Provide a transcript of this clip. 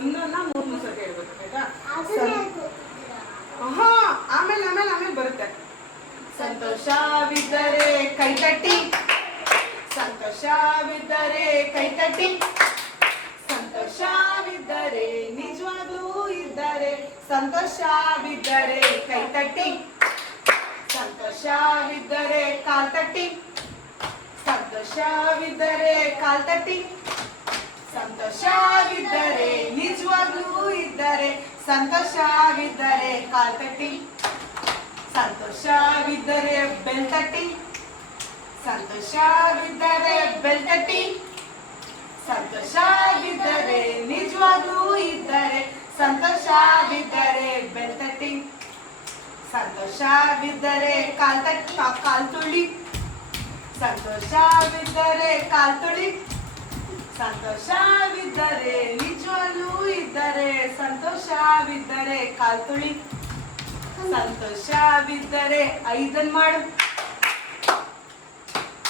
ಒಂದನ್ನ ಮೂರು ಸತಿ ಹೇಳ್ಬೇಕು ಆಯ್ತಾ? ಆಮೇಲೆ ಆಮೇಲೆ ಆಮೇಲೆ ಬರುತ್ತೆ. ಸಂತೋಷವಿದ್ದರೆ ಕೈತಟ್ಟಿ, ಸಂತೋಷವಿದ್ದರೆ ಕೈತಟ್ಟಿ, ಸಂತೋಷವಿದ್ದರೆ ನಿಜವಾಗ್ಲೂ ಇದ್ದರೆ, ಸಂತೋಷವಿದ್ದರೆ ಕೈತಟ್ಟಿ, ಸಂತೋಷವಿದ್ದರೆ ಕಾಲ್ತಟ್ಟಿ, ಸಂತೋಷವಿದ್ದರೆ ಕಾಲ್ತಟ್ಟಿ, ಸಂತೋಷವಿದ್ದರೆ ನಿಜವಾಗ್ಲೂ ಇದ್ದರೆ, ಸಂತೋಷವಿದ್ದರೆ ಕಾಲ್ತಟ್ಟಿ, ಸಂತೋಷವಿದ್ದರೆ ಬೆಲ್ತಟ್ಟಿ, ಸಂತೋಷವಿದ್ದರೆ ಬೆಲ್ತಟ್ಟಿ, ಸಂತೋಷವಿದ್ದರೆ ನಿಜವಾಗ್ಲೂ ಇದ್ದರೆ, ಸಂತೋಷವಿದ್ದರೆ ಬೆಲ್ತಟ್ಟಿ, ಸಂತೋಷವಿದ್ದರೆ ಕಾಲ್ತಟ್ಟಿ ಕಾಲ್ತುಳಿ, ಸಂತೋಷವಿದ್ದರೆ ಕಾಲ್ತುಳಿ, ಸಂತೋಷವಿದ್ದರೆ ನಿಜವಾಗ್ಲೂ ಇದ್ದರೆ, ಸಂತೋಷವಿದ್ದರೆ ಕಾಲ್ತುಳಿ, ಸಂತೋಷವಿದ್ದರೆ ಐದನ್ ಮಾಡು.